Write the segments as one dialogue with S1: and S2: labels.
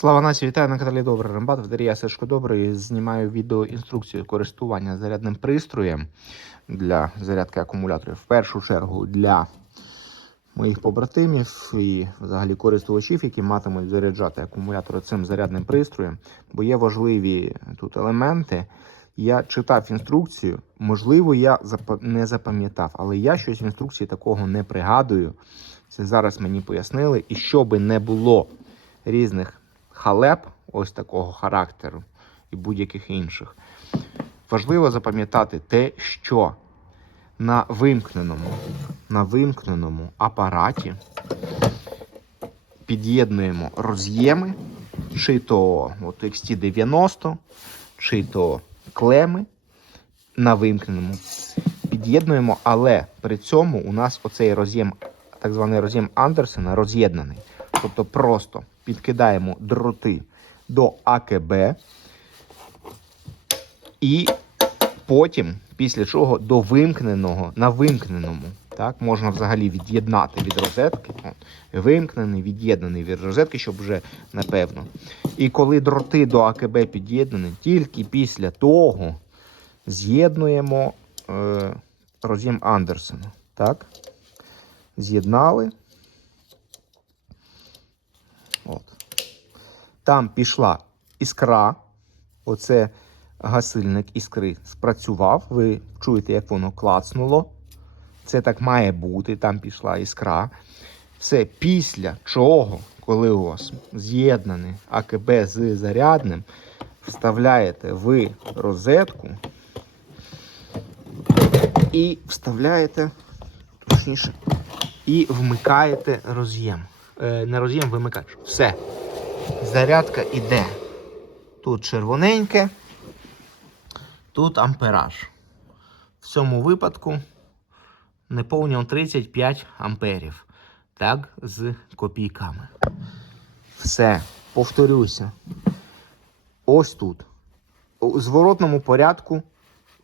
S1: Слава нації, вітаю на каналі Добрий Рембат. Вдарія Сашко Добрий. Знімаю відео інструкцію користування зарядним пристроєм для зарядки акумуляторів. В першу чергу для моїх побратимів і взагалі користувачів, які матимуть заряджати акумулятори цим зарядним пристроєм, бо є важливі тут елементи. Я читав інструкцію, можливо, я не запам'ятав, але я щось в інструкції такого не пригадую. Це зараз мені пояснили. І щоби не було різних халеп, ось такого характеру і будь-яких інших, важливо запам'ятати те, що на вимкненому, на вимкненому апараті під'єднуємо роз'єми, чи то от XT90, чи то клеми на вимкненому. Під'єднуємо, але при цьому у нас оцей роз'єм, так званий роз'єм Андерсена, роз'єднаний. Тобто просто підкидаємо дроти до АКБ і потім, після чого до вимкненого на вимкненому. Так, можна взагалі від'єднати від розетки. Вимкнений, від'єднаний від розетки, щоб вже напевно. І коли дроти до АКБ під'єднані, тільки після того з'єднуємо е, роз'єм Андерсена. Так? З'єднали. От. Там пішла іскра. Оце гасильник іскри спрацював. Ви чуєте, як воно клацнуло. Це так має бути. Там пішла іскра. Все після чого, коли у вас з'єднаний АКБ з зарядним, вставляєте ви розетку і вставляєте, точніше, і вмикаєте роз'єм. Е, не роз'єм, вимикач. Все. Зарядка іде. Тут червоненьке, тут ампераж. В цьому випадку неповні 35 амперів. Так, з копійками. Все. Повторюся. Ось тут. У зворотному порядку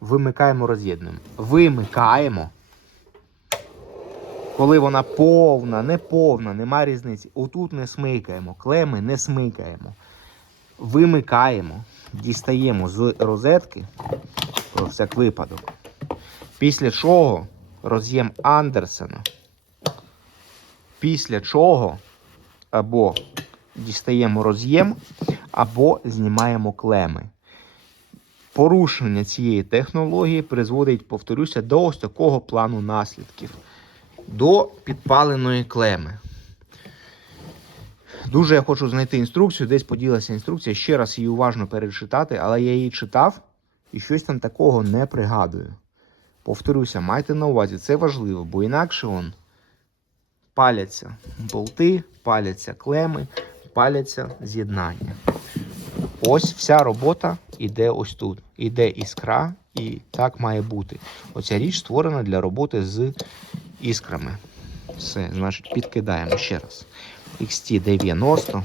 S1: вимикаємо роз'єднуємо. Вимикаємо. Коли вона повна, не повна, нема різниці. Отут не смикаємо, клеми не смикаємо. Вимикаємо, дістаємо з розетки про всяк випадок. Після чого роз'єм Андерсена. Після чого або дістаємо роз'єм, або знімаємо клеми. Порушення цієї технології призводить, повторюся, до ось такого плану наслідків до підпаленої клеми. Дуже я хочу знайти інструкцію, десь поділася інструкція, ще раз її уважно перечитати, але я її читав і щось там такого не пригадую. Повторюся, майте на увазі, це важливо, бо інакше он паляться болти, паляться клеми, паляться з'єднання. Ось вся робота іде ось тут. Іде іскра, і так має бути. Оця річ створена для роботи з іскрами. Все, значить, підкидаємо ще раз. XT90.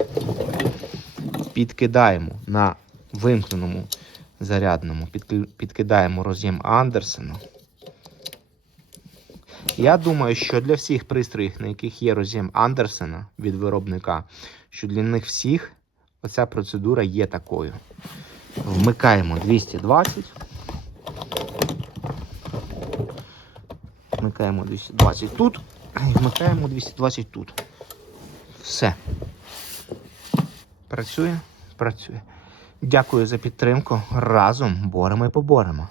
S1: Підкидаємо на вимкненому зарядному, підкидаємо роз'єм Андерсена. Я думаю, що для всіх пристроїв, на яких є роз'єм Андерсена від виробника, що для них всіх оця процедура є такою. Вмикаємо 220. Вмикаємо 220 тут і вмикаємо 220 тут. Все. Працює? Працює. Дякую за підтримку. Разом боремо і поборемо.